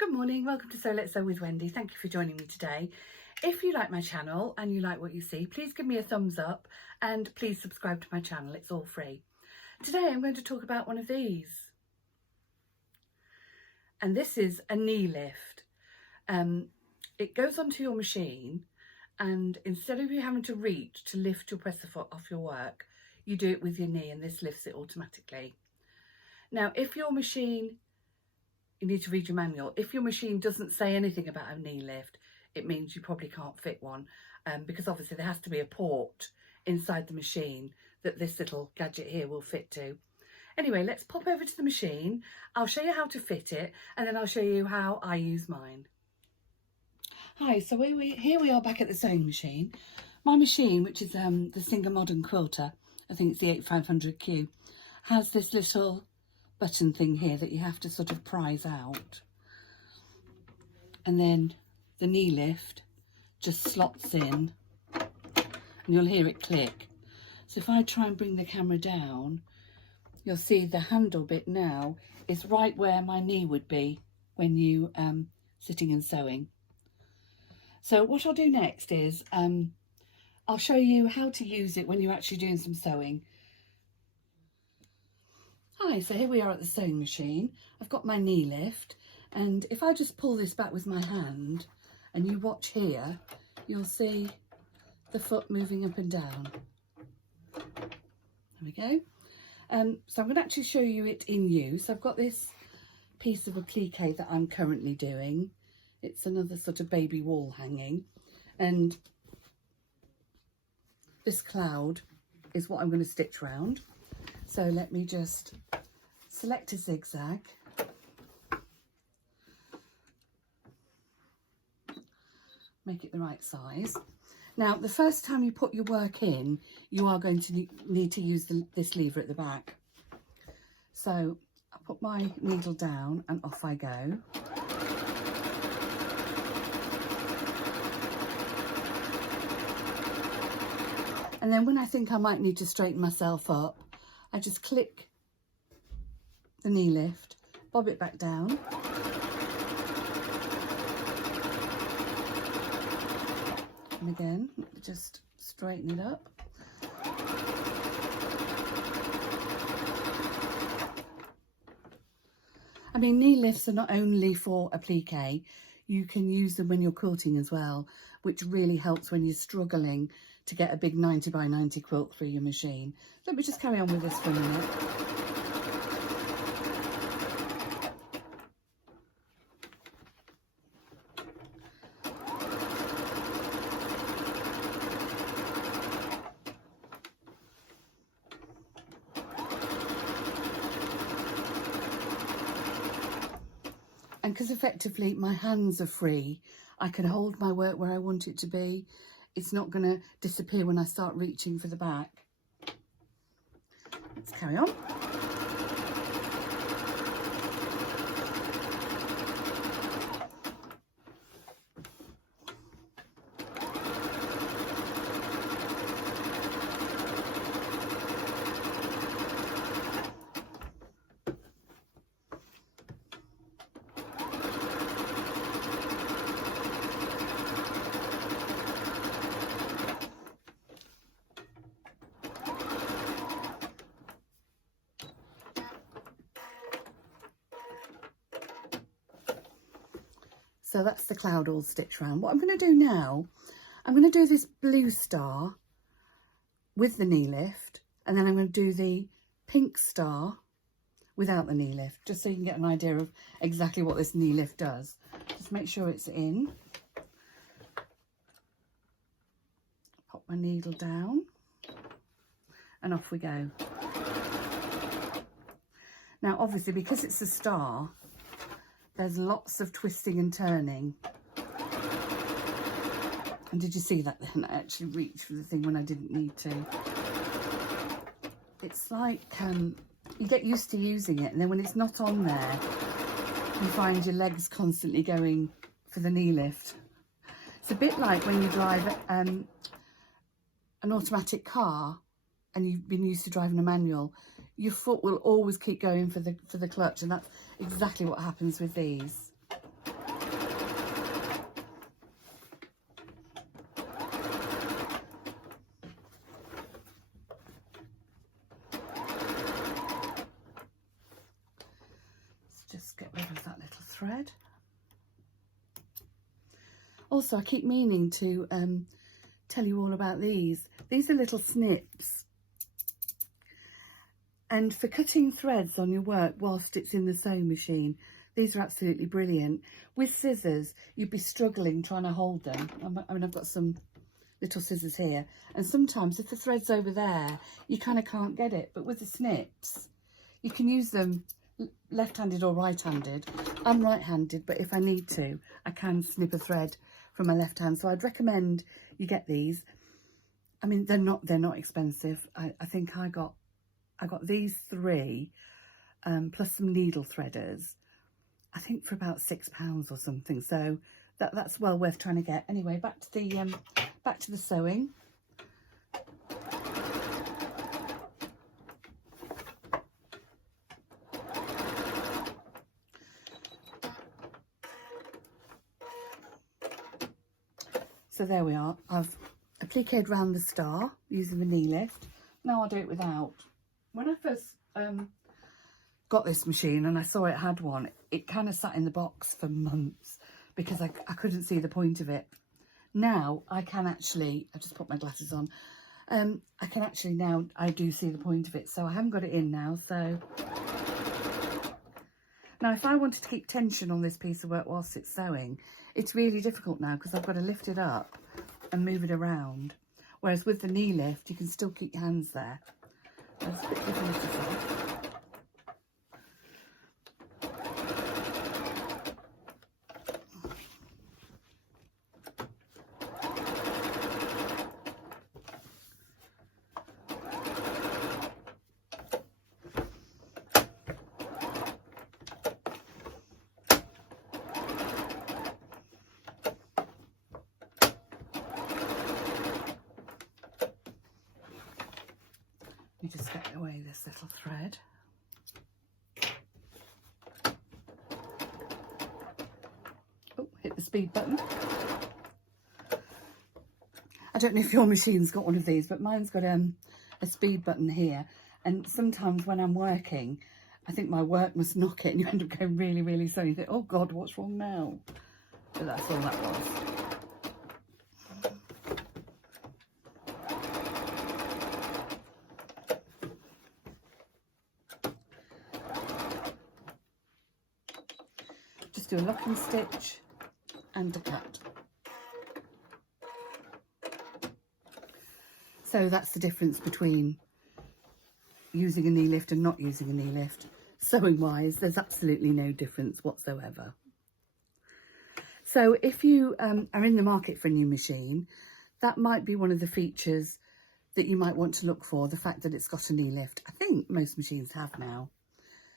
Good morning, welcome to Sew Let's Sew with Wendy. Thank you for joining me today. If you like my channel and you like what you see, please give me a thumbs up and please subscribe to my channel, it's all free. Today I'm going to talk about one of these. And this is a knee lift. It goes onto your machine, and instead of you having to reach to lift your presser foot off your work, you do it with your knee and this lifts it automatically. Now if your machine, you need to read your manual. If your machine doesn't say anything about a knee lift, it means you probably can't fit one, because obviously there has to be a port inside the machine that this little gadget here will fit to. Anyway, let's pop over to the machine. I'll show you how to fit it and then I'll show you how I use mine. Hi, so here we are back at the sewing machine. My machine, which is the Singer Modern Quilter, I think it's the 8500Q, has this little button thing here that you have to sort of prise out, and then the knee lift just slots in and you'll hear it click. So if I try and bring the camera down, you'll see the handle bit now is right where my knee would be when you sitting and sewing. So what I'll do next is I'll show you how to use it when you're actually doing some sewing. Hi, so here we are at the sewing machine. I've got my knee lift, and if I just pull this back with my hand and you watch here, you'll see the foot moving up and down. There we go. So I'm going to actually show you it in use. I've got this piece of applique that I'm currently doing. It's another sort of baby wall hanging, and this cloud is what I'm going to stitch round. So let me just select a zigzag, make it the right size. Now the first time you put your work in, you are going to need to use this lever at the back. So I put my needle down and off I go. And then when I think I might need to straighten myself up, I just click the knee lift, bob it back down. And again, just straighten it up. I mean, knee lifts are not only for applique, you can use them when you're quilting as well, which really helps when you're struggling to get a big 90 by 90 quilt through your machine. Let me just carry on with this for a minute. And because effectively my hands are free, I can hold my work where I want it to be. It's not going to disappear when I start reaching for the back. Let's carry on. So that's the cloud all stitched round. What I'm going to do now, I'm going to do this blue star with the knee lift, and then I'm going to do the pink star without the knee lift, just so you can get an idea of exactly what this knee lift does. Just make sure it's in. Pop my needle down and off we go. Now obviously, because it's a star, there's lots of twisting and turning. And did you see that then? I actually reached for the thing when I didn't need to. It's like you get used to using it, and then when it's not on there, you find your legs constantly going for the knee lift. It's a bit like when you drive an automatic car and you've been used to driving a manual. Your foot will always keep going for the clutch, and that's exactly what happens with these. just get rid of that little thread. Also, I keep meaning to tell you all about these. These are little snips. And for cutting threads on your work whilst it's in the sewing machine, these are absolutely brilliant. With scissors, you'd be struggling trying to hold them. I mean, I've got some little scissors here. And sometimes if the thread's over there, you kind of can't get it. But with the snips, you can use them left-handed or right-handed. I'm right-handed, but if I need to, I can snip a thread from my left hand. So I'd recommend you get these. I mean, they're not expensive. I think I got these 3 plus some needle threaders, I think for about £6 or something. So that's well worth trying to get. Anyway, back to the sewing. So there we are. I've appliqued round the star using the knee lift. Now I'll do it without. When I first got this machine and I saw it had one, it kind of sat in the box for months because I couldn't see the point of it. Now I can actually, I just put my glasses on, I can actually now, I do see the point of it. So I haven't got it in now. So now if I wanted to keep tension on this piece of work whilst it's sewing, it's really difficult now because I've got to lift it up and move it around. Whereas with the knee lift, you can still keep your hands there. That's a bit different as well. You just get away this little thread. Oh, hit the speed button. I don't know if your machine's got one of these, but mine's got a speed button here. And sometimes when I'm working, I think my work must knock it and you end up going really, really slow. You think, oh God, what's wrong now? But that's all that was. Just do a lock and stitch and a cut. So that's the difference between using a knee lift and not using a knee lift. Sewing wise, there's absolutely no difference whatsoever. So if you are in the market for a new machine, that might be one of the features that you might want to look for, the fact that it's got a knee lift. I think most machines have now.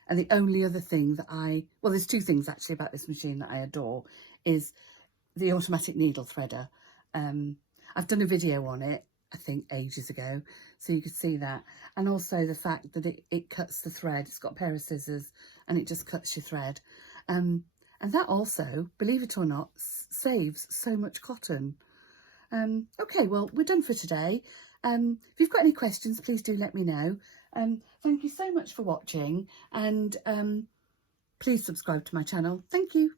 And the only other thing that well, there's 2 things actually about this machine that I adore, is the automatic needle threader. I've done a video on it, I think ages ago, so you could see that. And also the fact that it cuts the thread. It's got a pair of scissors and it just cuts your thread. And that also, believe it or not, saves so much cotton. Okay, well, we're done for today. If you've got any questions, please do let me know. Thank you so much for watching, and please subscribe to my channel. Thank you.